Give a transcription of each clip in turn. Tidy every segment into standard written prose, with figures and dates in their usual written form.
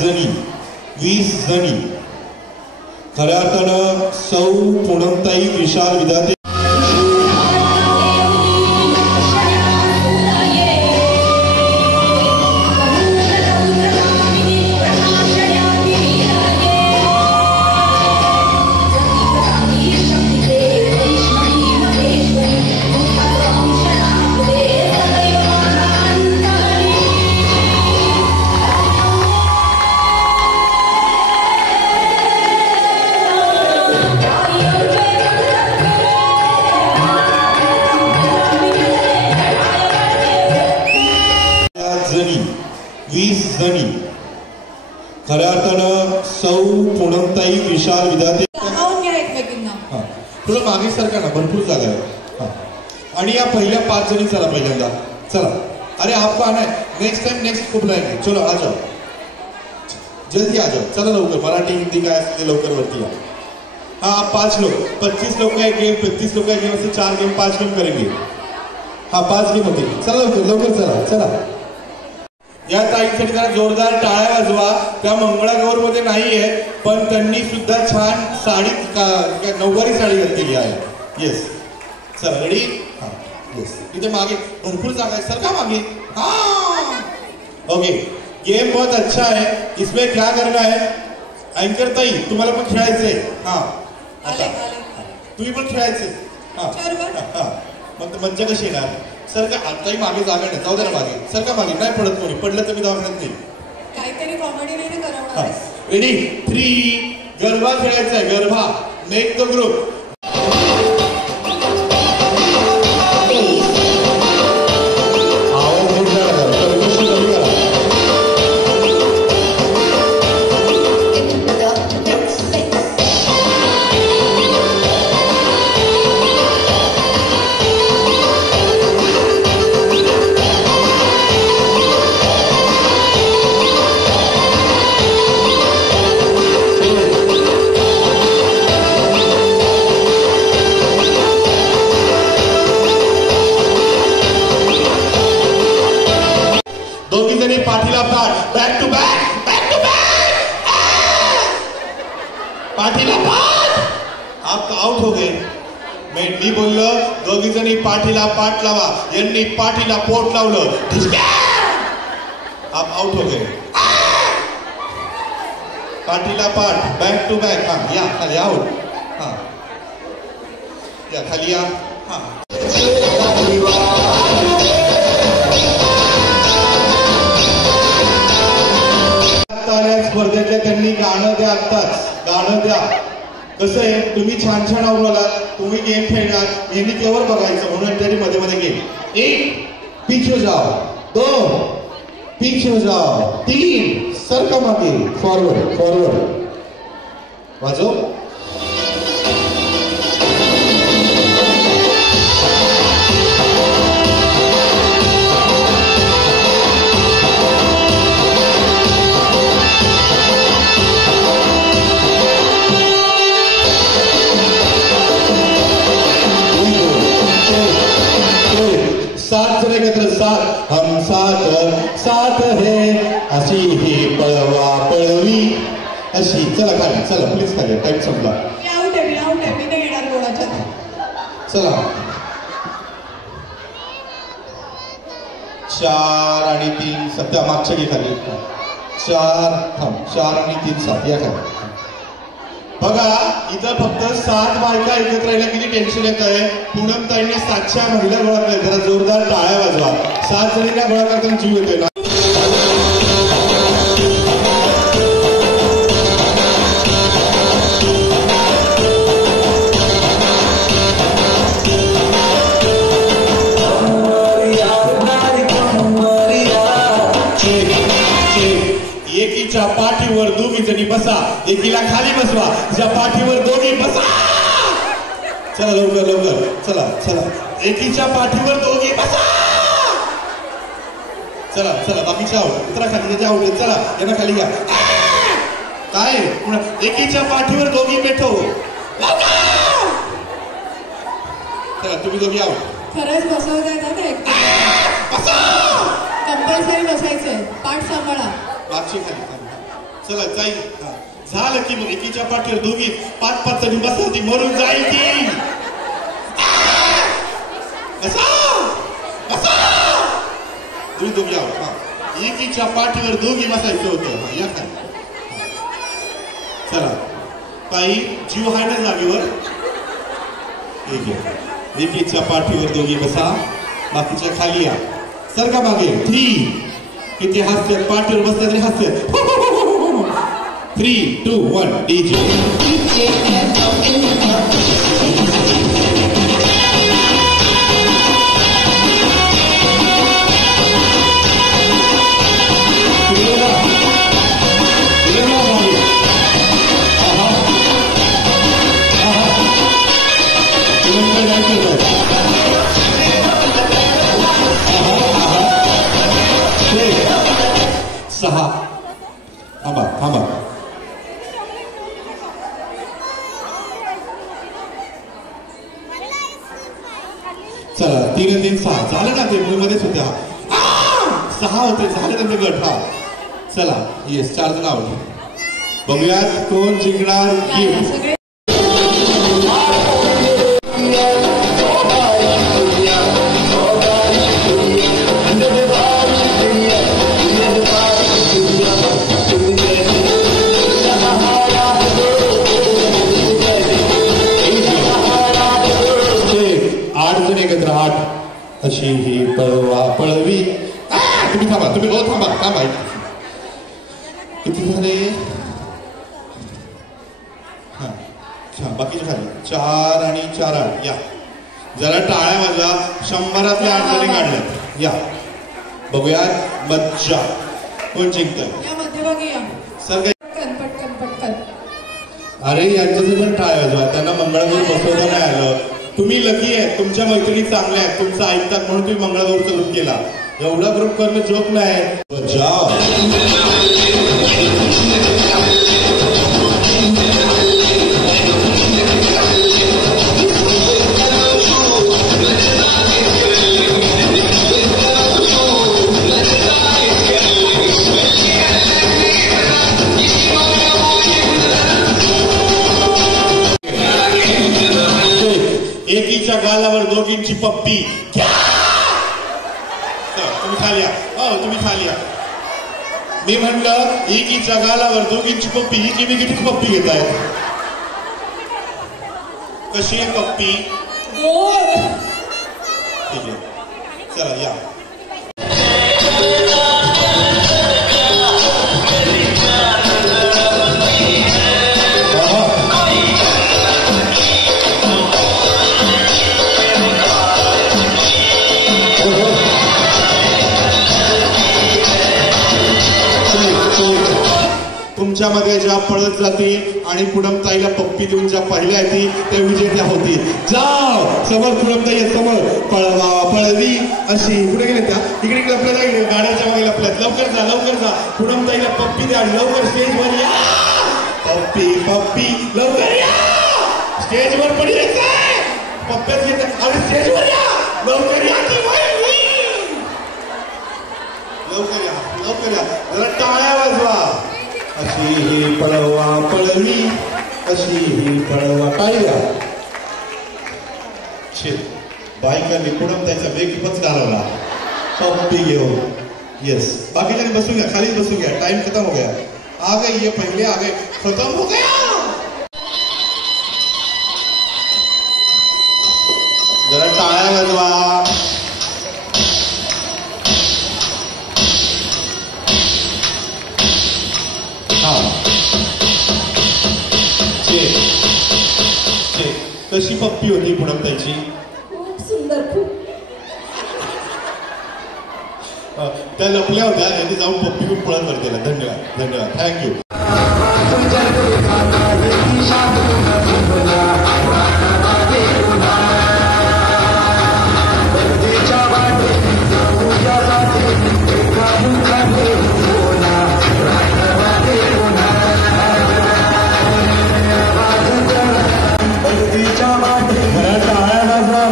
जणी 20 जणी खऱ्या अर्थानं सौ पूनमताई विशाल विधाते जणी 20 जणी खऱ्या अर्थानं सौ पूनमताई विशाल विधाते थोडं मागे सरका ना, भरपूर जागा आहे. आणि या पहिल्या 5 जणी चला पहिल्यांदा चला. अरे आपको आना है नेक्स्ट टाइम नेक्स्ट खूप लाईन आहे. चलो आ जाओ जल्दी आ जाओ. चला लवकर मराठी हिंदी काय असते लवकर वरती या. हाँ आप 5 लोग 25 लोग का एक गेम 35 लोग का एक गेम से 4 गेम 5 गेम करेंगे. हाँ 5 गेम होते. चला लवकर लवकर चला चला. या ताईंसाठी जरा जोरदार टाळ्या वाजवा. त्या मंगळागौर मध्ये नाहीये पण त्यांनी सुद्धा छान साडी नऊवारी साडी घातलेली आहे. येस चला रेडी. हाँ येस इथे मागे भरपूर जागा आहे. सरका मागे. हाँ ओके गेम बहुत अच्छा है. इसमें क्या करना है अँकर ताई तुम्हाला पण खेळायचंय. हाँ तुम्ही पण खेळायचंय. हाँ मग मज्जा कशी येणार. सर का आताही मागे जागा नाही. जाऊ दे ना मागे. सर का मागे नाही पडत कोणी. पडलं तर मी दवाखान्यात नाही. काहीतरी कॉमेडी नाही करवणार. रेडी 3 गरबा खेळायचा आहे. Garba make the group. दोघी जणी पाठीला पाठ बॅक टू बॅक पाठीला पाठ. आप आउट हो गए. मी बोललो दोघी जणी पाठीला पाठ लावा. यांनी पाठीला पोट लावलं. आप आउट हो गए. पाठीला पाठ बॅक टू बॅक. हा या खाली आउट. हा या खाली या. हा स्पर्धेतल्या त्यांनी गाणं द्या. आत्ताच गाणं द्या. कसं आहे तुम्ही छान छान आवडला तुम्ही गेम खेळणार. यांनी केवळ बघायचं म्हणून तरी मध्ये मध्ये गेम. 1 पीछे जाओ. 2 पीछे जाओ. 3 सरका मागे. फॉरवर्ड फॉरवर्ड वाजव. साथ जण एकत्र. साथ हम साथ साथ है अशी ही पळवा पळवी अशी. चला खाली चला प्लीज खाली. टाइम संपला. आउट आहे मी नाही येणार कोणाच्या. चला 4 आणि 3 सध्या मागच्या घे खाली. 4 थांब 4 आणि 3 7 या खाली. बघा इथं फक्त 7 बायका एकत्र राहिल्या. किती टेन्शन येत आहे. पूनमताईंनी 700 महिला गोळा केल्या. जरा जोरदार टाळ्या वाजवा. 7 जणींना गोळा करताना जीव येतोय ना. एकीच्या पाठीवर दोघी जणी बसा. एकीला खाली बसवा. ज्या पाठीवर दोघी बसा. चला लवकर लवकर चला चला. एकीच्या पाठीवर दोघी बसा. चला चला बाकीच्या आउट. उतरा खाली त्याच्या आउट. चला यांना खाली घ्या. काय एकीच्या पाठीवर दोघी बैठो. चला तुम्ही दोघी आउट. खरंच बसवताय ना ते. कंपल्सरी बसायचंय. पाठ सांभाळा. मागची खाली चला जाईल. झालं की मग एकीच्या पाठीवर दोघी 5-5 जणी बसवती मरून जाईल ती. तुम्ही दोघी आहोत. एकीच्या पाठीवर दोघी बसायचं होतं. या काय चला ताई जीव आहे ना जागेवर. एकीच्या पाठीवर दोघी बसा, बाकीच्या खाली या. सरका मागे. 3 किती हास्यात पाठीवर बसल्या तरी हास्यात. 3, 2, 1 डीजे. सहा. थांबा थांबा. चला 3 3 6 झालं ना. ते मध्येच होते. 6 होते झाले त्यांचे गट. चला येस 4 जण आहोत. बघूयात कोण जिंकणार गिफ्ट. अशी ही पळवा पळवी. तुम्ही थांबा. तुम्ही थांबा थांबा. किती झाले. बाकीचे खाली 4 आणि 4 8. या जरा टाळ्या वाजवा. 100तल्या 8 जणी काढल्यात. या बघूयात मज्जा कोण जिंकत. सर पटकन पटकन. अरे यांच्यासाठी पण टाळ्या वाजवा. त्यांना मंगळागौर बसवता नाही आलं. तुम्ही लकी आहे. तुमच्या मैत्रिणी चांगल्या आहेत. तुमचं ऐकतात म्हणून तुम्ही मंगळागौरचा ग्रुप केला. एवढा ग्रुप करणं जोक नाही. जाओ. एकीच्या गालावर दोघींची पप्पी. तुम्ही खाली या. तुम्ही खाली या. मी म्हणलं एकीच्या गालावर दोघींची पप्पी. एकी मी किती पप्पी घेत आहेत. कशी आहे पप्पी. ठीक आहे चला या. तुमच्यामध्ये ज्या पळत जातील आणि पुनमताईला पप्पी देऊन ज्या पहिल्या येतील त्या विजेत्या होतील. जाओ समोर पुनमताई समोर. पळवा पळवी अशी. कुठे गेले त्या. इकडे लपल्या गेले. गाड्याच्या मागे लपल्यात. लवकर जा लवकर जा. पुनमताईला पप्पी द्या. लवकर स्टेजवर या. पप्पी पप्पी लवकर या. स्टेजवर पडी पप्प्यात घेत. अरे स्टेजवर या लवकर या. लवकर या लवकर या. जरा टाळ्या वाजवा. अशी ही पळवा पळवी. अशी ही पळवा टाळ्या. बायकांनी पुनमताईचा मेकअपच घालवला पप्पी घेऊन. यस बाकीच्यांनी बसून घ्या. खालीच बसून घ्या. टाइम खत्म हो गया. आ गए ये पहले आ गए. खत्म हो गया. जरा टाळ्या वाजवा. कशी पप्पी होती पुनमताईची. खूप सुंदर. खूप त्या लपल्या होत्या. यांनी जाऊन पप्पी खूप पळत वर केला. धन्यवाद धन्यवाद थँक्यू.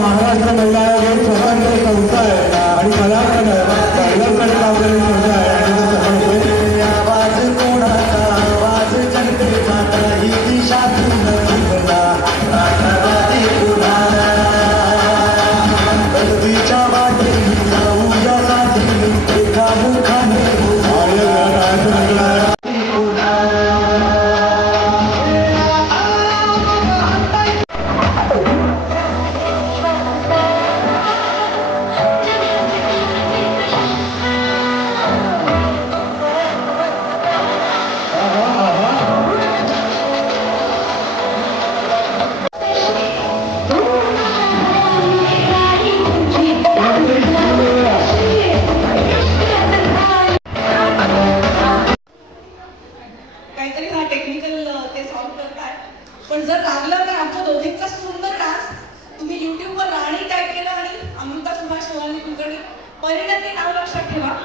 महाराष्ट्र महिला आयोग स्वतंत्र संस्था आहे आणि कलाकार आहे. टेक्निकल ते सॉल्व्ह करताय. पण जर लागलं तर आमचा दोघींचा सुंदर डान्स तुम्ही युट्यूबवर राणी टाईप केलं आणि अमृता सुभाष शिवानी कुलकर्णी परिणती नाव लक्षात ठेवा.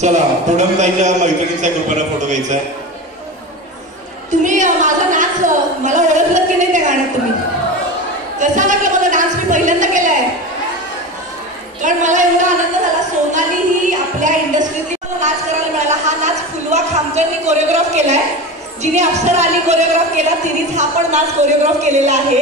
चला पूनम ताईच्या मैत्रिणीचा ग्रुपाला फोटो घ्यायचा आहे. तुम्ही माझा नाच मला ओळखलं की नाही त्या गाण्यात तुम्ही कसा वाटलं मला डान्स मी पहिल्यांदा केलाय कारण मला एवढा आनंद झाला. सोनाली ही आपल्या इंडस्ट्रीतली नाच करायला मिळाला. हा नाच फुलवा खामकरनी कोरिओग्राफ केलाय. जिने अप्सरा अली कोरिओग्राफ केला तिनेच हा पण नाच कोरिओग्राफ केलेला आहे.